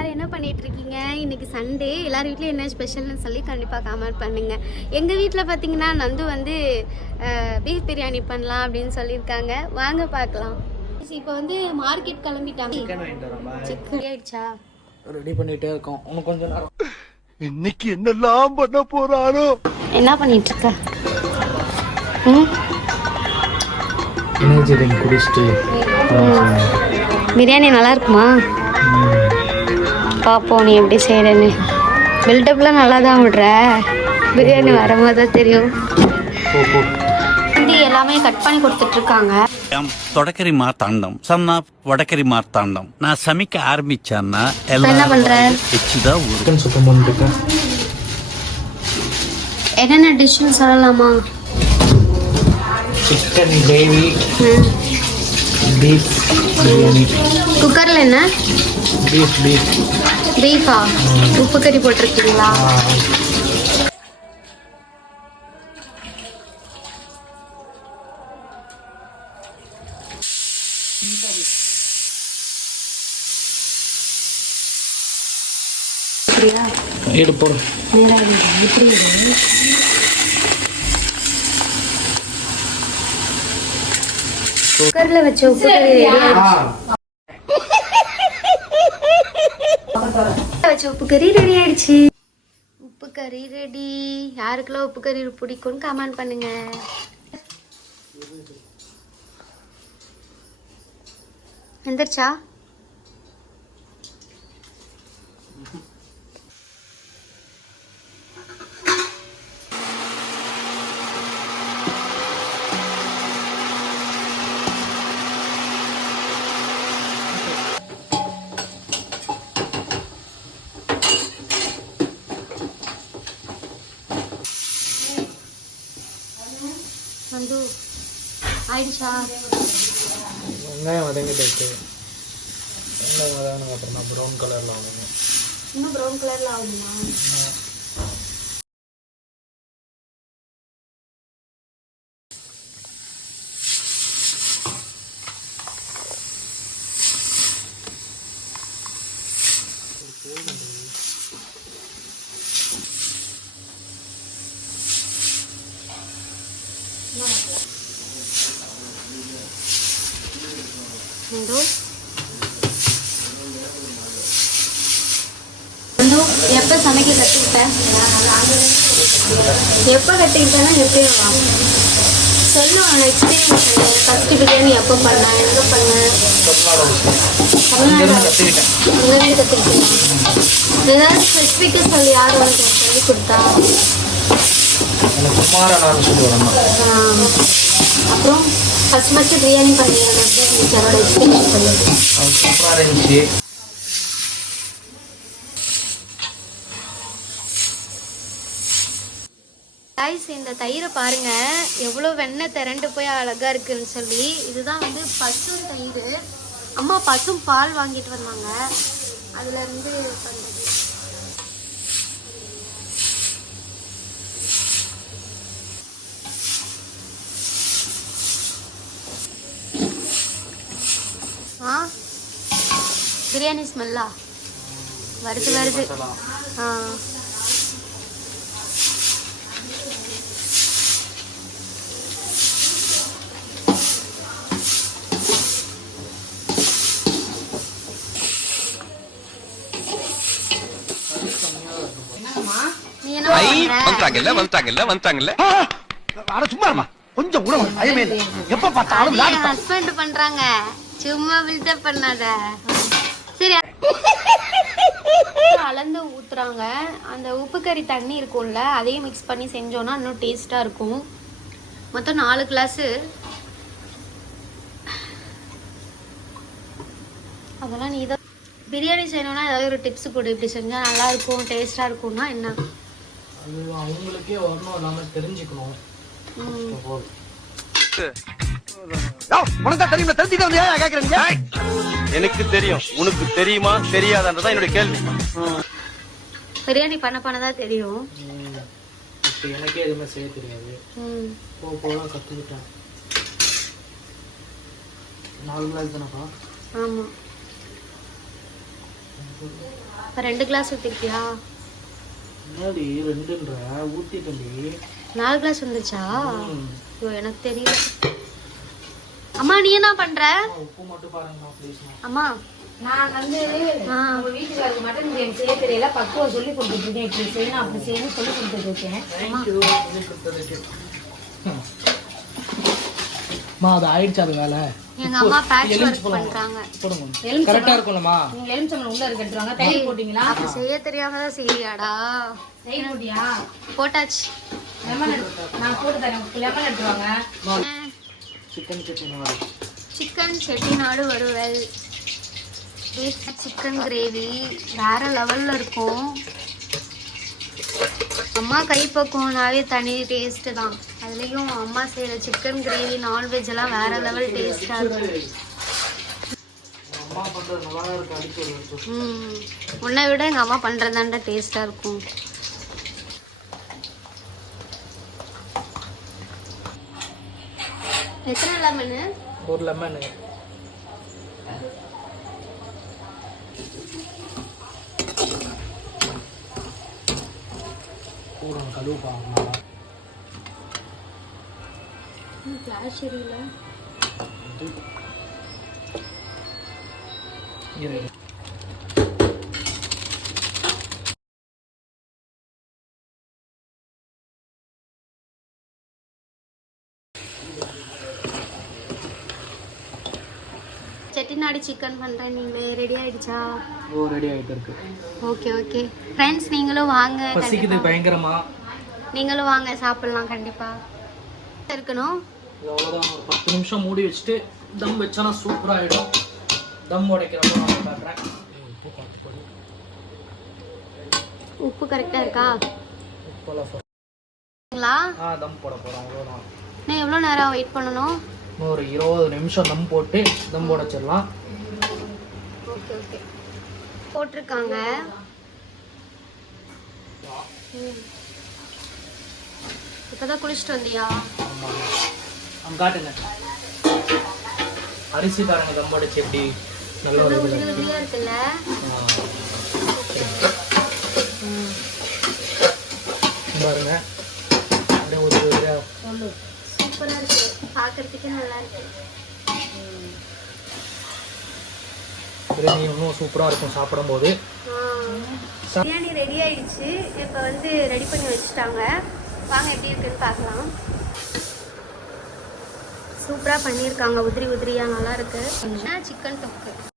எல்லாரும் என்ன பண்ணிட்டு இருக்கீங்க? இன்னைக்கு சண்டே, எல்லார் வீட்லயும் என்ன ஸ்பெஷல்னு சொல்லி கண்டிப்பாக கமெண்ட் பண்ணுங்க. எங்கள் வீட்டில் பார்த்தீங்கன்னா நந்து வந்து பீஃப் பிரியாணி பண்ணலாம் அப்படின்னு சொல்லியிருக்காங்க. வாங்க பார்க்கலாம். இப்போ வந்து மார்க்கெட் கிளம்பிட்டாங்க. சிக்கன் ஆயிடுச்சா? ரெடி பண்ணிட்டே இருக்கோம். இன்னும் கொஞ்சம் நேரம். இன்னைக்கு என்னெல்லாம் பண்ண போறாரோ? என்ன பண்ணிட்டு இருக்க? எனர்ஜி ட்ரிங்க் குடிச்சிட்டு பிரியாணி நல்லா இருக்குமா? பார்ப்போம் நீ எப்படி செய்கிறேன்னு. பில்டப்லாம் நல்லா தான் விடுற, பிரியாணி வரும்போது தான் தெரியும். வந்து எல்லாமே கட் பண்ணி கொடுத்துட்ருக்காங்க. தொடக்கரி மார்த்தாண்டம் சன்னா வடக்கரி மார்த்தாண்டம் நான் சமைக்க ஆரம்பிச்சேன்னா என்ன பண்ற? சிக்கன் சுத்தம் பண்ணிருக்கேன். என்னென்ன டிஷ்ஷுன்னு சொல்லலாமா? Chicken gravy, beef biryani. குக்கரில் என்ன? Beef FIFA? உப்பு கறி போட்டிருக்கீங்களா? ஈடு போடும். குக்கரில் வச்ச உப்பு கறி வச்ச உப்பு கறி ரெடி ஆயிடுச்சு. உப்பு கறி ரெடி. யாருக்கெல்லாம் உப்பு கறி பிடிக்கும்னு கமெண்ட் பண்ணுங்க. எந்திரிச்சா? வந்து ஆயிடுச்சா? வெங்காயம் வதங்கிட்டு இருக்கு. வெங்காயம் வதங்கின அப்புறம் ப்ரௌன் கலரில் ஆகணும். இன்னும் ப்ரௌன் கலரில் ஆகுமா? எப்போ சமைக்க கற்றுக்கிட்டேன்? எப்போ கற்றுக்கிட்டேன்னா எப்பயும் சொல்லுவாங்க எக்ஸ்பீரியன்ஸ். ஃபஸ்ட்டு பிரியாணி எப்போ பண்ணேன், எங்கே பண்ணேன்? தமிழ்நாடு கற்றுக்கிட்டேன். ஏதாவது ஸ்பெசிஃபிக்காக சொல்லி யார் உனக்கு சொல்லி கொடுத்தா? அப்புறம் ஃபஸ்ட்டு பிரியாணி பண்ணிடுறேன். எப்படி இருந்துச்சு அதோட எக்ஸ்பீரியன்ஸ் சொல்லி. கைஸ், இந்த தயிரை பாருங்க எவ்வளோ வெண்ணெய் திரண்டு போய் அழகா இருக்குன்னு சொல்லி. இதுதான் வந்து பசும் தயிர். அம்மா பசும் பால் வாங்கிட்டு வந்தாங்க, அதுல இருந்து பண்றது. பிரியாணி ஸ்மெல்லா வருது. ஹஸ்பண்ட் பண்றாங்க, சும்மா பில்டப் பண்ணாத. சரி, அளந்து ஊத்துறாங்க. அந்த உப்பு கறி தண்ணி இருக்கும்ல, அதையும் மிக்ஸ் பண்ணி செஞ்சோம்னா இன்னும் டேஸ்டா இருக்கும். மொத்தம் 4 கிளாஸ். அதெல்லாம் நீ தான் பிரியாணி செய்யணும்னா ஏதாவது ஒரு டிப்ஸ் கொடு. இப்படி செஞ்சா நல்லா இருக்கும், டேஸ்டா இருக்கும்னா என்ன? அது அவங்களுக்கே வரணும், எல்லாமே தெரிஞ்சுக்கணும். எனக்கு தெரியும், உனக்கு தெரியுமா தெரியாதுன்றதான் என்னுடைய கேள்வி. பிரியாணி பண்ணதான் தெரியும். எனக்கே எதுவுமே செய்ய தெரியாது. போக கத்துக்கிட்டேன். 4 கிளாஸ் தானப்பா? ஆமா. இப்போ 2 கிளாஸ் ஊற்றிருக்கியா? முன்னாடி 2ன்ற ஊற்றிட்டண்டி. 4 கிளாஸ் வந்துருச்சா? ஐயோ எனக்கு தெரியல. அம்மா நீ என்ன பண்ற? உப்பு மட்டும் பாருங்கம்மா ப்ளீஸ்மா. அம்மா நான் வந்து உங்க வீட்டுக்காரருக்கு மட்டன் பிரியாணி செய்ய தெரியல, பக்குவம் சொல்லி கொடுத்துட்டு இருக்கேன். இப்படி செய்யணும் அப்படி செய்யணும் சொல்லி கொடுத்துட்டு இருக்கேன். அம்மா அது ஆயிடுச்சு அது வேலை. எங்க அம்மா பேட்ச் ஒர்க் பண்றாங்க. போடுங்க கரெக்டா இருக்கும்லம்மா. நீங்க எலுமிச்சம்பழம் உள்ள இருக்க எடுத்துவாங்க. தயிர் போட்டீங்களா? அப்ப செய்ய தெரியாம தான் செய்யறியாடா? தயிர் போட்டியா? போட்டாச்சு. லெமன் நான் போட்டு தரேன். லெமன் எடுத்துவாங்க. சிக்கன் செட்டிநாடு. சிக்கன் செட்டிநாடு வறுவல், சிக்கன் கிரேவி வேற லெவல்ல இருக்கும். அம்மா கைப்பக்குவம்னாவே தனி டேஸ்ட்டு தான். அதுலேயும் அம்மா செய்கிற சிக்கன் கிரேவி நான்வெஜ் எல்லாம் வேற லெவல் டேஸ்ட்டாக இருக்கும். அம்மா பண்றது நல்லா இருக்கு. அடிச்சு உன்னை விட எங்கள் அம்மா பண்ணுறதாண்டா டேஸ்ட்டாக இருக்கும். எத்தனை லெமனு? 1 லெமனு. போடுங்க கழுவு பாருங்க. கிளாஸ் சரியில்ல. செட்டிநாடு சிக்கன் பண்ணுறேன். நீங்கள் ரெடி ஆகிடுச்சா? ஓ ரெடி ஆகிட்டு இருக்கு. ஓகே ஓகே ஃப்ரெண்ட்ஸ், நீங்களும் வாங்க. பசிக்குது பயங்கரமா. நீங்களும் வாங்க சாப்பிட்லாம். கண்டிப்பாக இருக்கணும். அவ்வளோதான். ஒரு 10 நிமிஷம் மூடி வச்சுட்டு தம் வச்சோன்னா சூப்பராக ஆகிடும். தம் உடைக்கிறப்ப நான் காட்டுறேன். உப்பு கரெக்டாக இருக்கா? உப்பெல்லாம் தம் போட போகிறோம். அவ்வளோதான். நான் எவ்வளோ நேரம் வெயிட் பண்ணணும்? ஒரு 20 நிமிஷம் தம் போட்டு தம் உடைச்சிடலாம். ஓகே ஓகே போட்டிருக்காங்க. இப்போதான் குளிச்சுட்டு வந்தியா? காட்டுங்க அரிசி பாருங்க. தம் உடைச்சு எப்படி நல்லா உதிரி உதிரியா இருக்குல்ல? பாருங்க அப்படியே உதிரி உதிரியா. சூப்பரா இருக்கு, பார்க்கறதுக்கு நல்லா இருக்கு. பிரியாணி இன்னும் சூப்பராக இருக்கும் சாப்பிடும்போது. பிரியாணி ரெடி ஆயிடுச்சு. இப்போ வந்து ரெடி பண்ணி வச்சுட்டாங்க. வாங்க எப்படி இருக்குன்னு பார்க்கலாம். சூப்பராக பண்ணியிருக்காங்க. உதிரி உதிரியாக நல்லா இருக்கு. சிக்கன் தொக்கு